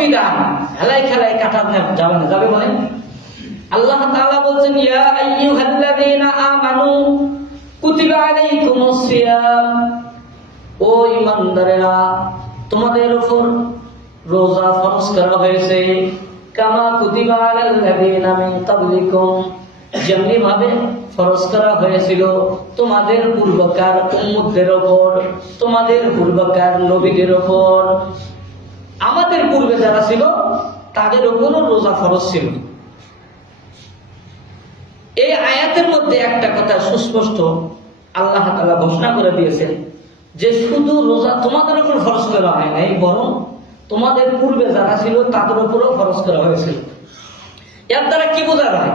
বিধান হেলাই খেলাই কাটানো যাবে না, যাবে বলেন? আল্লাহ তাআলা বলছেন ইয়া আইয়ুহাল্লাযীনা আমানু কুতিবা আলাইকুমুস সিয়াম, ও ঈমানদারেরা তোমাদের উপর রোজা ফরজ করা হয়েছে, কামা কুতিবা আলাল্লাযীনা মিন ক্বাবলিকুম, যেমনি ভাবে ফরজ করা হয়েছিল তোমাদের পূর্বকার উম্মতদের উপর, তোমাদের পূর্বকার নবীদের উপর। আমাদের পূর্বে যারা ছিল তাদের উপরও রোজা ফরজ ছিল। এই আয়াতের মধ্যে একটা কথা সুস্পষ্ট আল্লাহ তাআলা ঘোষণা করে দিয়েছেন যে শুধু রোজা তোমাদের উপর ফরজ করা হয় নাই, বরং তোমাদের পূর্বে যারা ছিল তাদের উপরও ফরজ করা হয়েছিল। এর দ্বারা কি বোঝা যায়?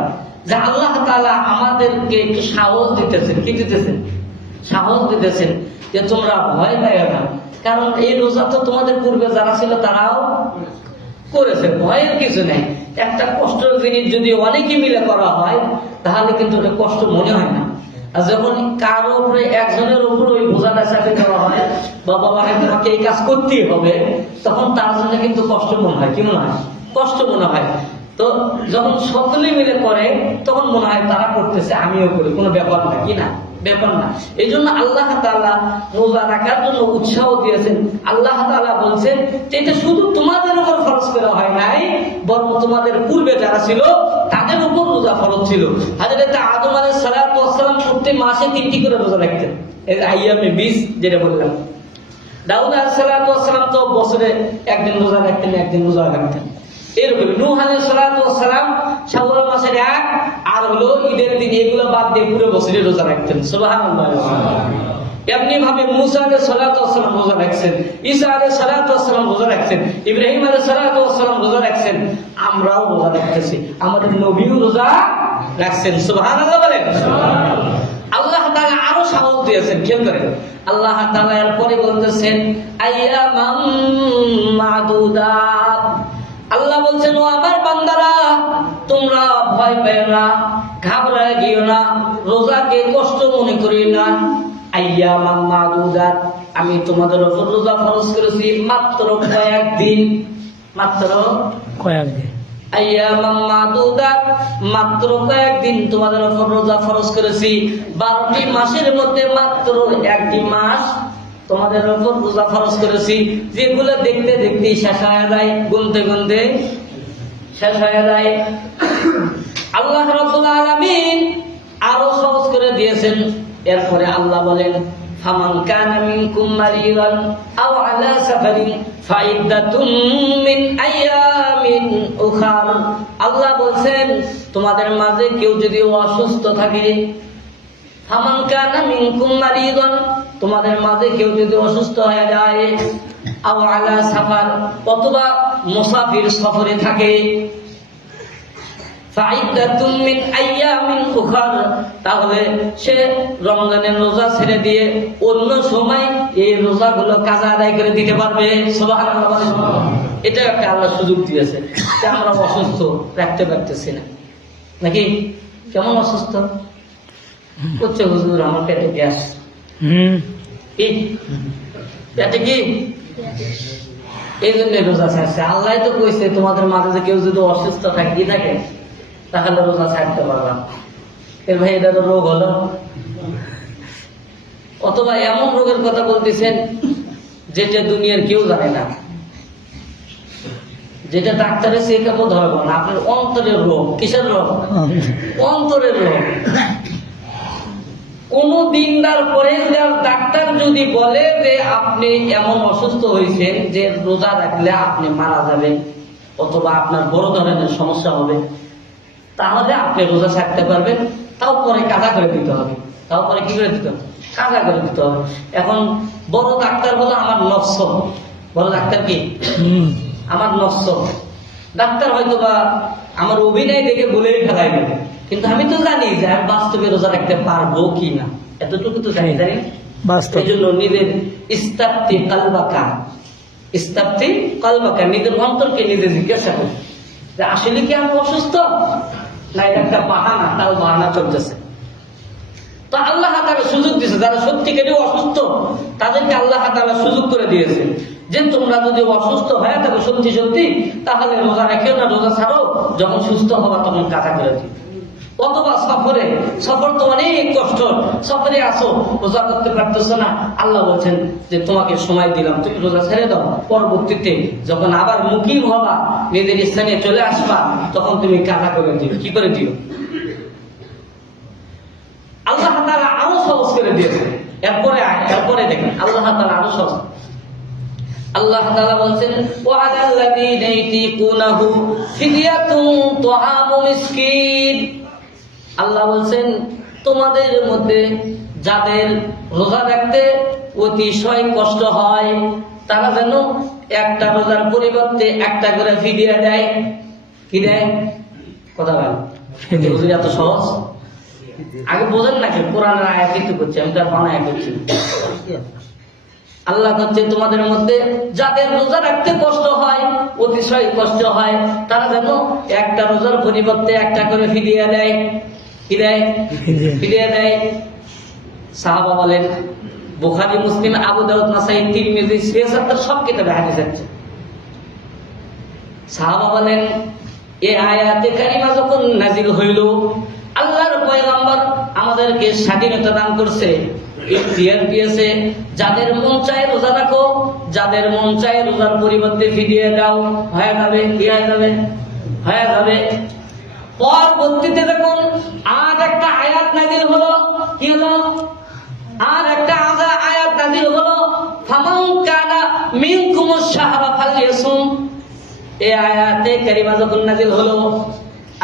যে আল্লাহ তাআলা আমাদেরকে একটু সাহস দিতেছেন। কি দিতেছেন? সাহস দিতেছেন যে তোমরা ভয় পাইও না, কারণ এই রোজা তো তোমাদের পূর্বে যারা ছিল তারাও করেছে, ভয়ের কিছু নেই। একটা কষ্টের জিনিস যদি অনেকে মিলে করা হয় তাহলে কিন্তু এটা কষ্ট মনে হয় না। আর যখন কারো উপরে একজনের উপর ওই বোঝাটা চাপিয়ে দেওয়া হয়, বাবা আমাকে এই কাজ করতেই হবে, তখন তার জন্য কিন্তু কষ্ট মনে হয়। কি মনে হয়? কষ্ট মনে হয়। তো যখন সকলে মিলে করে তখন মনে হয় তারা করতেছে আমিও করি, কোনো ব্যাপার না। কি না? ব্যাপার না। এই জন্য আল্লাহ তাআলা রোজা রাখার জন্য উৎসাহ দিয়েছেন। আল্লাহ তাআলা বলছেন যে এটা শুধু তোমাদের উপর ফরজ করা হয় নাই, বরং তোমাদের পূর্বে যারা ছিল তাদের উপর রোজা ফরজ ছিল। হযরত আদম আলাইহিস সালাতু ওয়াস সালাম প্রত্যেক মাসে 3টি করে রোজা রাখতেন, এই আইয়ামে 20 যেটা বললাম। দাউদ আলাইহিস সালাতু ওয়াস সালাম তো বছরে একদিন রোজা রাখতেন, একদিন রোজা রাখতেন। এরকম নূহ আলাইহিস সালাতু ওয়াস সালাম শাওয়াল মাসের 1 আর হলো ঈদের দিন, এগুলো বাদ দিয়ে পুরো বছরে রোজা রাখতেন। সুবহানাল্লাহ। এমনি ভাবে মুসা আলাইহিস সালাতু ওয়াস সালাম রোজা রাখছেন, ঈসা আলাইহিস সালাতু ওয়াস সালাম রোজা রাখছেন, ইব্রাহিম আলাইহিস সালাতু ওয়াস সালাম রোজা রাখছেন, আমরাও রোজা রাখতেছি, আমাদের নবীও রোজা রাখছেন। সুবহানাল্লাহ বলেন। আল্লাহ তাআলা আরো সাহস দিয়েছেন। খেয়াল করেন, আল্লাহ তাআলা এরপরে বলতেছেন আইয়ামাম মাদুদাত। আল্লাহ বলছেন ও আমার বান্দারা, তোমরা ভয় পেও না, ঘাবড়ায় গিও না, রোজাকে কষ্ট মনে করিও না। আইয়ামাম মাদুদাত, আমি তোমাদের উপর রোজা ফরজ করেছি মাত্র কয়েকদিন। মাত্র কয়েকদিন। আইয়ামাম মাদুদাত, মাত্র কয়েকদিন তোমাদের উপর রোজা ফরজ করেছি। 12টি মাসের মধ্যে মাত্র 1টি মাস তোমাদের উপর রোজা ফরজ করেছি, যেগুলো দেখতে দেখতে শেষ হয়ে যায়, গুনতে গুনতে শেষ হয়ে যায়। আল্লাহ রাব্বুল আলামিন আরো সহজ করে দিয়েছেন। এরপরে আল্লাহ বলেন ফামান কানা মিনকুম মারিদান আও আলা সাফারিন ফাইদ্দাতুম মিন আইয়ামিন উখার। আল্লাহ বলছেন তোমাদের মাঝে কেউ যদি অসুস্থ থাকে, ফামান কানা মিনকুম মারিদান, তোমাদের মাঝে কেউ যদি অসুস্থ হয়ে যায়, আও আলা সাফার, অথবা মুসাফির সফরে থাকে, ফাইদ্দাতুম মিন আইয়ামিন উখার, তাহলে সে রমজানের রোজা ছেড়ে দিয়ে অন্য সময় এই রোজাগুলো কাজা আদায় করে দিতে পারবে। সুবহানাল্লাহ। এটা একটা আল্লাহ সুযোগ দিয়েছে যে আমরা অসুস্থ, রাখতে পারতেছি না, নাকি? কেমন অসুস্থ করছে? হুজুর আমার পেটে গ্যাস। পেটে কি? এই জন্য রোজা ছাড়ছে। আল্লাহ তো কইছে তোমাদের মাঝে কেউ যদি অসুস্থ থাকে তাহলে রোজা ছাড়তে পারবা। এর ভাই এটা তো রোগ হলো, অথবা এমন রোগের কথা বলতেছেন যেটা দুনিয়ার কেউ জানে না, যেটা ডাক্তারের চেকআপও ধরবো না। আপনার অন্তরের রোগ। কিসের রোগ? অন্তরের রোগ। কোন দিনদার পরেশগার ডাক্তার যদি বলে যে আপনি এমন অসুস্থ হয়েছেন যে রোজা রাখলে আপনি মারা যাবেন অথবা আপনার বড় ধরনের সমস্যা হবে, তাহলে আপনি রোজা ছাড়তে পারবেন, তাও পরে কাজা করে দিতে হবে। তাও পরে কি করে দিতে হবে? কাজা করে দিতে হবে। এখন বড় ডাক্তার হলো আমার নফস। বড় ডাক্তার কি? আমার নফস। ডাক্তার হয়তো বা আমার অভিনয় দেখে বলেই ফেলাইবে, কিন্তু আমি তো জানি যে আমি বাস্তবে রোজা রাখতে পারবো কি না, এতটুকু তো জানি। এই জন্য নিজের ইস্তাফতি কালবাকা, নিজের অন্তরকে নিজে জিজ্ঞাসা করি যে আসলে কি আমি অসুস্থ, না এটা একটা বাহানা, তাও বাহানা চলতেছে। তো আল্লাহ তাআলা সুযোগ দিয়েছে, যারা সত্যিকারই অসুস্থ তাদেরকে আল্লাহ তাআলা সুযোগ করে দিয়েছে যে তোমরা যদি অসুস্থ হয়ে থাকো সত্যি সত্যি, তাহলে রোজা রেখেও না, রোজা ছাড়ো, যখন সুস্থ হবা তখন কাজা করে দিও। অথবা সফরে, সফর তো অনেক কষ্ট, সফরে আসো, রোজা করতে পারতেছো না, আল্লাহ বলছেন যে তোমাকে সময় দিলাম, তুমি রোজা ছেড়ে দাও, পরবর্তীতে যখন আবার মুকিম হবা, নিজের স্থানে চলে আসবা, তখন তুমি কাজা করে দিও। কি করে দিও? আল্লাহ তাআলা আরো সহজ করে দিয়েছে। এরপরে দেখেন আল্লাহ তাআলা আরো সহজ। আল্লাহ তাআলা বলছেন ওয়ালাল্লাযীনা ইয়াতিকুনাহু ফিদিয়াতুন তুআমু মিসকিন। আল্লাহ বলছেন তোমাদের মধ্যে যাদের রোজা রাখতে অতিশয় কষ্ট হয়, তারা যেন একটা রোজার পরিবর্তে একটা করে ফিদিয়া দেয়। কি দেয়? কথা বলেন, এত সহজ আগে বোঝেন নাকি? কোরআনের আয়াত কিন্তু করছি, আমি তার বানায় করছি। আল্লাহ হচ্ছে তোমাদের মধ্যে যাদের রোজা রাখতে কষ্ট হয়, অতিশয় কষ্ট হয়, তারা যেন একটা রোজার পরিবর্তে একটা করে ফিদিয়া দেয়। কি দেয়? ফিদিয়া দেয়। সাহাবা বলেন, বুখারী, মুসলিম, আবু দাউদ, নাসাই, তিরমিজি, সিয়াসাত সব কিতাবে হাদিস আছে। সাহাবা বলেন এই আয়াতে কারিমা যখন নাজিল হইল, আল্লাহর পয়গম্বর আমাদেরকে স্বাধীনতা দান করছে, ইখতিয়ার দিয়েছে, যাদের মন চায় রোজা রাখো, যাদের মন চায় রোজার পরিবর্তে ফিরিয়ে দাও, হয়ে যাবে। কি হয়ে যাবে? হয়ে যাবে। পরবর্তীতে দেখুন আর একটা আয়াত নাজিল হলো। কি হলো? আর একটা আয়াত নাজিল হলো, ফামান কানা মিনকুমুশ শাহরা ফালইয়াসুম। এই আয়াতে কারিমা যখন নাজিল হলো,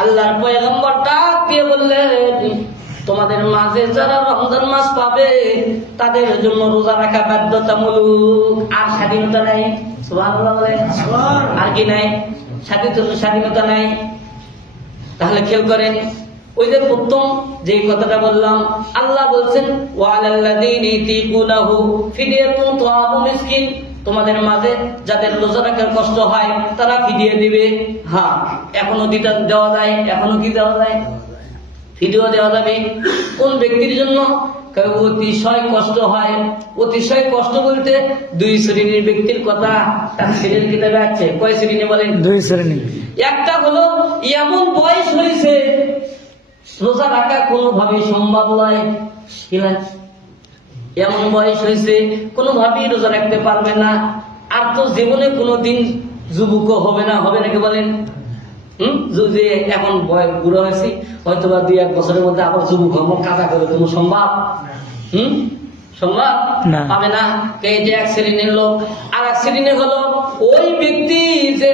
আল্লাহর পয়গম্বর ডাক দিয়ে বললেন, তোমাদের মাঝে যারা রমজান মাস পাবে তাদের জন্য রোজা রাখা বাধ্যতামূলক। আর স্বাধীনতা নাই। সুবহানাল্লাহ বলেন। আর কি নাই? স্বাধীনতা নাই। তাহলে খেয়াল করেন, ওই যে প্রথম যে কথাটা বললাম, আল্লাহ বলছেন ওয়ালাল্লাযীনা ইয়াতিকুনাহু ফিদিয়াতুন তুআমু মিসকিন, তোমাদের মাঝে যাদের রোজা রাখার কষ্ট হয় তারা ফিদিয়া দিবে। হ্যাঁ, এখনো দিতে দেওয়া যায়। এখনো কি দেওয়া যায়? ফিদিয়া দেওয়া যাবে। কোন ব্যক্তির জন্য? অতিশয় কষ্ট হয়। অতিশয় কষ্ট বলতে দুই শ্রেণীর ব্যক্তির কথা তাফসীরের কিতাবে আছে। কয় শ্রেণী বলেন? দুই শ্রেণী। একটা হলো এমন বয়স হয়েছে রোজা রাখা কোনোভাবেই সম্ভব নয়। এমন বয়স হয়েছে কোনোভাবেই রোজা রাখতে পারবে না, আর তো জীবনে কোনোদিন যুবক হবে না। হবে নাকি বলেন? যে এখন বুড়ো হয়েছি, হয়তো বা 2-1 বছরের মধ্যে আবার যুবক হবো, কাজা করে দেবো, সম্ভব? সম্ভব পাবে না। এই যে এক শ্রেণীর লোক। আর এক শ্রেণী হলো ওই ব্যক্তি যে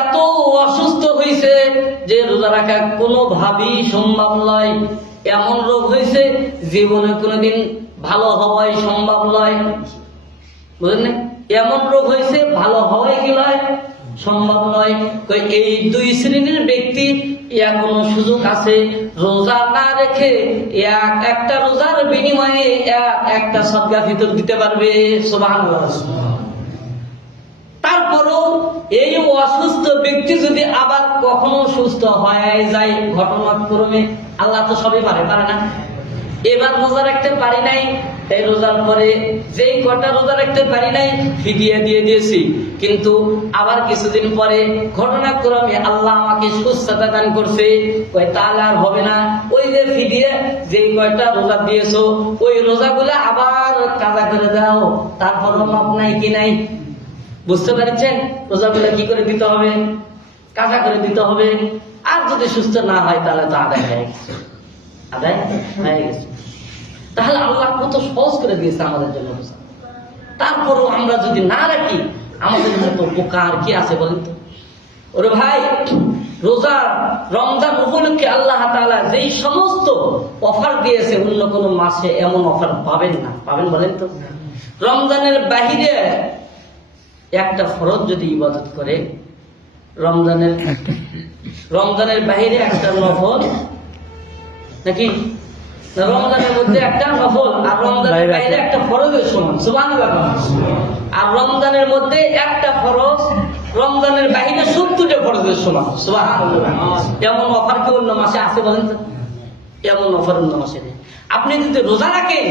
এত অসুস্থ হয়েছে যে রোজা রাখা কোনোভাবেই সম্ভব নয়। এমন রোগ হয়েছে জীবনে কোনোদিন ভালো হওয়াই সম্ভব নয়। বুঝলেন? এমন রোগ হয়েছে ভালো হওয়াই কি নয়? সম্ভব নয়। এই দুই শ্রেণীর ব্যক্তি এখনো সুযোগ আছে, রোজা না রেখে একটা রোজার বিনিময়ে একটা সদকা ফিতর দিতে পারবে। সুবহানাল্লাহ। তারপরও এই অসুস্থ ব্যক্তি যদি আবার কখনো সুস্থ হয়ে যায় ঘটনাক্রমে, আল্লাহ তো সবই পারে না? এবার রোজা রাখতে পারি নাই, এই রোজার পরে যেই কটা রোজা রাখতে পারি নাই ফিদিয়া দিয়ে দিয়েছি, কিন্তু আবার কিছুদিন পরে ঘটনাক্রমে আল্লাহ আমাকে সুস্থতা দান করছে, তাহলে আর হবে না। ওই যে ফিদিয়া যেই কয়টা রোজা দিয়েছো ওই রোজাগুলো আবার কাজা করে দাও, তারপর মাপ নাই কি নাই। বুঝতে পারছেন? রোজাগুলো কি করে দিতে হবে? কাজা করে দিতে হবে। আর যদি সুস্থ না হয় তাহলে তো আদায় হয়ে গেছে। আদায় হয়ে গেছে। তাহলে আল্লাহ কত সহজ করে দিয়েছে আমাদের জন্য রোজা। তারপরও আমরা যদি না রাখি আমাদের মতো উপকার কি আছে বলেন তো? ওরে ভাই, রোজা রমজান উপলক্ষে আল্লাহ তাআলা যেই সমস্ত অফার দিয়েছে অন্য কোন মাসে এমন অফার পাবেন না। পাবেন বলেন তো? রমজানের বাহিরে একটা ফরজ যদি ইবাদত করে, রমজানের বাহিরে একটা নফল, নাকি রমজানের মধ্যে একটা নফল, আর রমজানের বাইরে একটা ফরজের সমান। সুবহানাল্লাহ। আর রমজানের মধ্যে একটা ফরজ, রমজানের বাইরে 70টা ফরজের সমান। সুবহানাল্লাহ। এমন অফার কি অন্য মাসে আছে বলেন তো? এমন অফার অন্য মাসে নেই। আপনি যদি রোজা রাখেন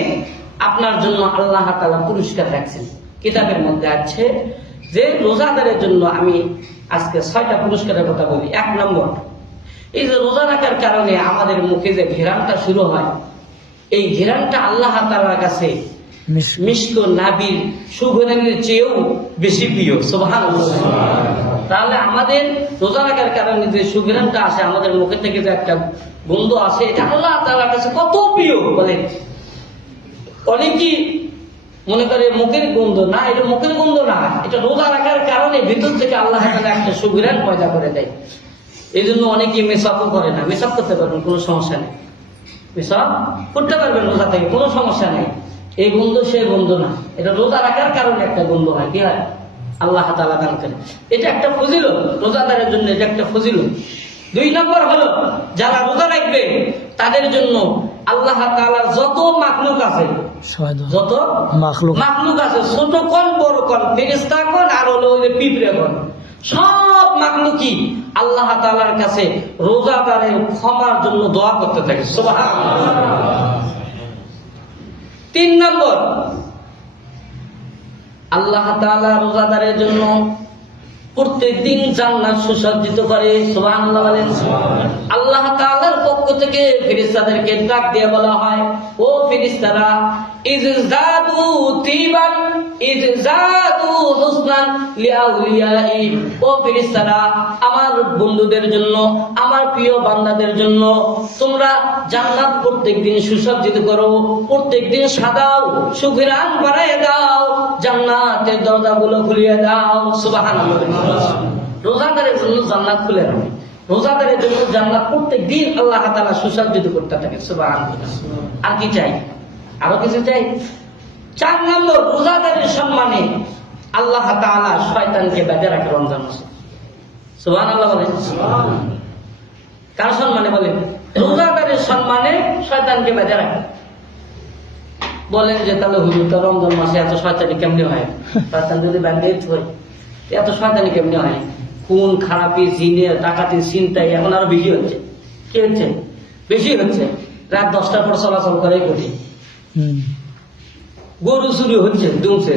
আপনার জন্য আল্লাহ তাআলা পুরস্কার রাখছেন। কিতাবের মধ্যে আছে যে রোজাদারের জন্য আমি আজকে 6টা পুরস্কারের কথা বলি। 1 নম্বর, এই যে রোজা রাখার কারণে আমাদের মুখে যে ঘেরানটা শুরু হয়, এই ঘেরানটা আল্লাহ তাআলার কাছে মিষ্ক নাবির সুগন্ধের চেয়েও বেশি প্রিয়। সুবহানাল্লাহ। তাহলে আমাদের রোজা রাখার কারণে যে সুগন্ধটা আসে আমাদের মুখে থেকে, যে একটা গন্ধ আসে, এটা আল্লাহ তাআলার কাছে কত প্রিয়। বলে অনেকেই মনে করে মুখের গন্ধ না, এটা মুখের গন্ধ না, এটা রোজা রাখার কারণে ভিতর থেকে আল্লাহ তাআলা একটা সুগন্ধ পয়দা করে দেয়। এই জন্য অনেকেই মেসাপও করে না। মেসাপ করতে পারবেন, কোনো সমস্যা নেই। মেসাপ করতে পারবেন রোজা থেকে, কোনো সমস্যা নেই। এই গন্ধ সে গন্ধ না, এটা রোজা রাখার কারণে একটা গন্ধ হয়। কি হয়? আল্লাহ তাআলা দান করেন। এটা একটা ফজিলত, রোজাদারের জন্য এটা একটা ফজিলত। 2 নম্বর হলো, যারা রোজা রাখবে তাদের জন্য আল্লাহ তাআলার যত মাখলুক আছে, যত মাখলুক আছে, ছোট কোন বড় কোন, ফেরেশতা কোন আর হলো ওই যে পিঁপড়ে কোন, সব মাখলুকই আল্লাহ তাআলার কাছে রোজাদারের ক্ষমার জন্য দোয়া করতে থাকে। সুবহানাল্লাহ। 3 নম্বর, আল্লাহ তাআলা রোজাদারের জন্য প্রত্যেকদিন জান্নাত সুসজ্জিত করে। সুবহানাল্লাহ বলেন। আল্লাহ তাআলার পক্ষ থেকে ফেরেশতাদেরকে ডাক দিয়ে বলা হয়, ও ফেরেশতারা, ইজজাদু তিবান ইজজাদু হুসনান লিআউলিয়াই। ও ফেরেশতারা, আমার বন্ধুদের জন্য, আমার প্রিয় বান্দাদের জন্য তোমরা জান্নাত প্রত্যেকদিন সুসজ্জিত করো, প্রত্যেকদিন সাজাও, সুঘ্রাণ বাড়ায় দাও, জান্নাতের দরজাগুলো খুলিয়ে দাও। সুবহানাল্লাহ। রোজাদারের জন্য জান্নাত খুলে রাখে, রোজাদারের জন্য জান্নাত প্রত্যেকদিন আল্লাহ তাআলা সুসজ্জিত করতে থাকে। সুবহানাল্লাহ। আর কি চাই? আরো কিছু চাই? 4 নম্বর, রোজাদারের সম্মানে আল্লাহ তাআলা শয়তানকে বেঁধে রাখে রমজান মাসে। সুবহানাল্লাহ বলেন। কার সম্মানে? বলেন রোজাদারের সম্মানে শয়তানকে বেঁধে রাখে। বলেন যে তাহলে হুজুর, তো রমজান মাসে এত শয়তানি কেমনে হয়? শয়তান যদি বেঁধে হয়, এত শয়তানি কেমনে হয়? খুন খারাপি, জিনে, ডাকাতি, ছিনতাই এখন আরো বেশি হচ্ছে। কি হচ্ছে? বেশি হচ্ছে। রাত 10টার পর চলাচল করে কঠিন। গরু চুরি হচ্ছে, দুমছে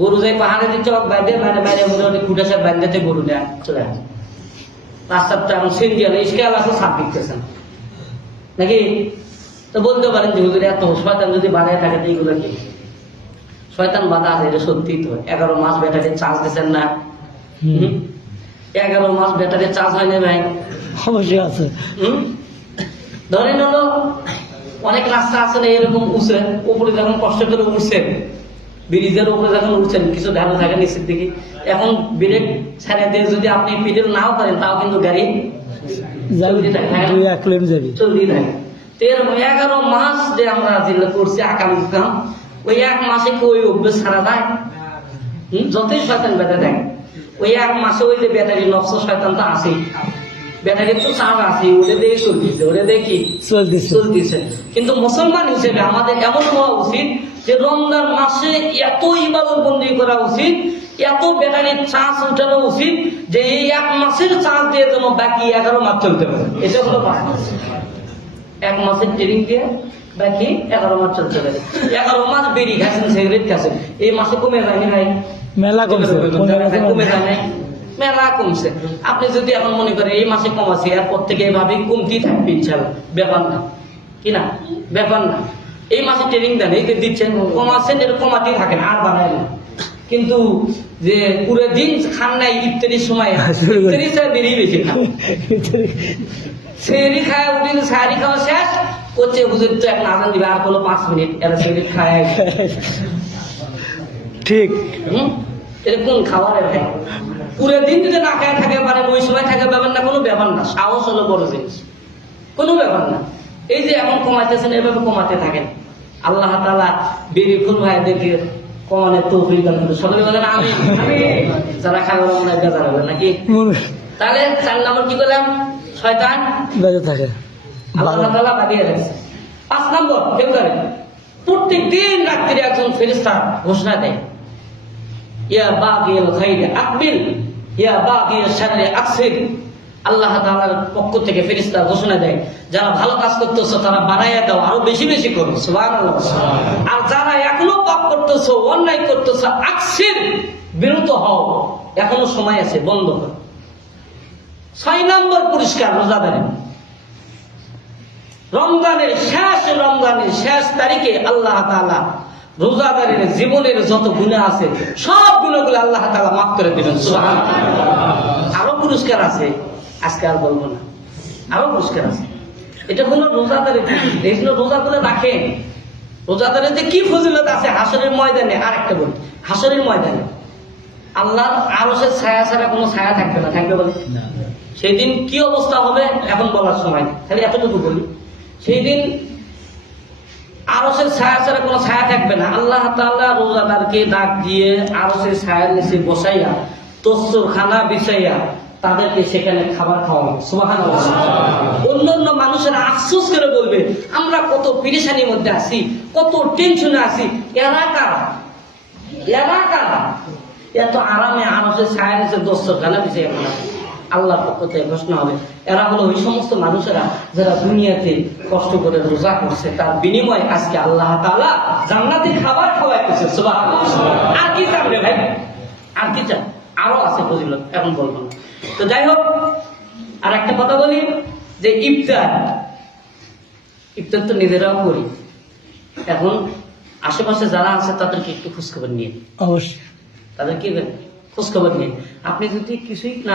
গরু যাই পাহাড়ে দিচ্ছে, বাইরে বাইরে বাইরে মোটামুটি খুঁটে সব বাইরে গরু নেয় চলে আসে। রাস্তাটা এখন সিন্ডিয়াল স্কেল আছে, সাপ দিতেছেন নাকি? তো বলতে পারেন যে হুজুর, এত শয়তান যদি বাধায় থাকে তো এইগুলো কি? শয়তান বাধা আছে, এটা সত্যি তো। 11 মাস ব্যাটারি চার্জ দিচ্ছেন না? 11 মাস ব্যাটারি চার্জ হয় না ভাই? অবশ্যই আছে। ধরেন হলো অনেক রাস্তা আছে না এরকম উঠছে, উপরে যখন কষ্ট করে উঠছেন, ব্রিজের উপরে যখন উঠছেন, কিছু ঢালু থাকে নিচের দিকে, এখন ব্রেক ছেড়ে দিয়ে যদি আপনি পিডেল নাও করেন তাও কিন্তু গাড়ি চলতে থাকে। এরকম 11 মাস যে আমরা যেগুলো করছি আকাম কাম, ওই 1 মাসে কি ওই অভ্যেস ছাড়া যায়? যতই শয়তান বেঁধে দেয়, ওই 1 মাসে ওই যে ব্যাটারি নকশা শয়তান তো আসেই, ব্যাটারির তো চাপ আছে, ওটা দিয়ে চলতেছে, ওটা দিয়ে কি চলতেছে। কিন্তু মুসলমান হিসেবে আমাদের এমন হওয়া উচিত যে রমজান মাসে এত ইবাদত বন্দি করা উচিত, এত ব্যাটারির চার্জ উঠানো উচিত যে এই 1 মাসের চার্জ দিয়ে যেন বাকি 11 মাস চলতে পারে। এটা হলো 1 মাসের ট্রেনিং দিয়ে বাকি 11 মাস চলতে পারে। 11 মাস বেরি খাচ্ছেন, সিগারেট খাচ্ছেন, এই মাসে কমে যায়নি ভাই? মেলা কমছে, কমে যায় নাই? মেলা কমছে। আপনি যদি এখন মনে করেন এই মাসে কমাচ্ছে, এরপর থেকে এইভাবে কমতেই থাকবে ইনশাআল্লাহ, ব্যাপার না, কি না? ব্যাপার না। এই মাসে ট্রেনিং দেন, এই যে দিচ্ছেন, কমাচ্ছেন, এটা কমাতেই থাকেন, আর বাড়ায় না। কিন্তু যে পুরো দিন খান নাই, ইফতারির সময় ইফতারি বেরিয়ে বেশি খান, সেহরি খায় উঠে, সাহারি খাওয়া শেষ করছে, হুজুর তো এখন আজান দিবে, আর হলো 5 মিনিট, এরা সেহরি খায়। ঠিক। এটা কোন খাবারের ভাই? পুরো দিন যদি না খায় থাকে পারেন, ওই সময় থাকে ব্যাপার না, কোনো ব্যাপার না। সাহস হলো বড় জিনিস, কোনো ব্যাপার না। এই যে এখন কমাইতেছেন, এভাবে কমাতে থাকেন। আল্লাহ তাআলা বেরিখুন ভাইদেরকে কমানোর তৌফিক দান করুন। সকলে বলেন আমিন। যারা খাবে মনে হয় বেজার হবে নাকি? তাহলে 4 নম্বর কি করলাম? শয়তান বেঁধে থাকে, আল্লাহ তাআলা বাঁধিয়ে রাখছে। 5 নম্বর কেউ করেন, প্রত্যেক দিন রাত্রি একজন ফেরেশতা ঘোষণা দেয়, ইয়া বাগিয়াল খাইরি আকবিল, ইয়া বাগিয়াশ শাররি আকসির। আল্লাহ তাআলার পক্ষ থেকে ফেরেশতা ঘোষণা দেয়, যারা ভালো কাজ করতেছো তারা বাড়াইয়া দাও, আরো বেশি বেশি করো, সুবহানাল্লাহ। আর যারা এখনো পাপ করতেছো, অন্যায় করতেছো, আকসির, বিরত হও, এখনো সময় আছে, বন্ধ করো। 6 নম্বর পুরস্কার রোজাদারের। রমজানের শেষ তারিখে আল্লাহ তাআলা রোজাদারের জীবনের যত গুনাহ আছে সব গুনাহগুলো আল্লাহ তাআলা মাফ করে দিবেন, সুবহানাল্লাহ। আরো পুরস্কার আছে, আজকে আর বলবো না, আরো পুরস্কার আছে। এটা হলো রোজাদারের। এই জন্য রোজা করে রাখেন। রোজাদারের যে কি ফজিলত আছে হাসরের ময়দানে, আর একটা বলি, হাসরের ময়দানে আল্লাহর আরশের ছায়া ছাড়া কোনো ছায়া থাকবে না, থাকবে বলে? সেই দিন কি অবস্থা হবে এখন বলার সময়, খালি এতটুকু বলি। সেই দিন আরশের ছায়া ছাড়া কোনো ছায়া থাকবে না। আল্লাহ তাআলা রোজাদারকে ডাক দিয়ে আরশের ছায়ার নিচে বসাইয়া তসর খানা বিছাইয়া তাদেরকে সেখানে খাবার খাওয়াবে, সুবহানাল্লাহ। অন্যান্য মানুষেরা আফসোস করে বলবে, আমরা কত পেরেশানির মধ্যে আছি, কত টেনশনে আছি, এরা কারা এত আরামে আরশের ছায়ার নিচে তসর খানা বিছাইয়া খানা। আল্লাহর পক্ষ থেকে ঘোষণা হবে, এরা হলো ওই সমস্ত মানুষেরা যারা দুনিয়াতে কষ্ট করে রোজা করছে, তার বিনিময়ে আজকে আল্লাহ তাআলা জান্নাতে খাবার খাওয়াইতেছে, সুবহানাল্লাহ। আর কি চান রে ভাই, আর কি চান? আরো আছে ফজিলত, এখন বলবো না। তো যাই হোক, আর একটা কথা বলি, যে ইফতার তো নিজেরাও করি। এখন আশেপাশে যারা আছে তাদেরকে একটু খোঁজখবর নিয়ে, অবশ্যই তাদের কি খোঁজখবর নিয়ে, আপনি যদি কিছুই না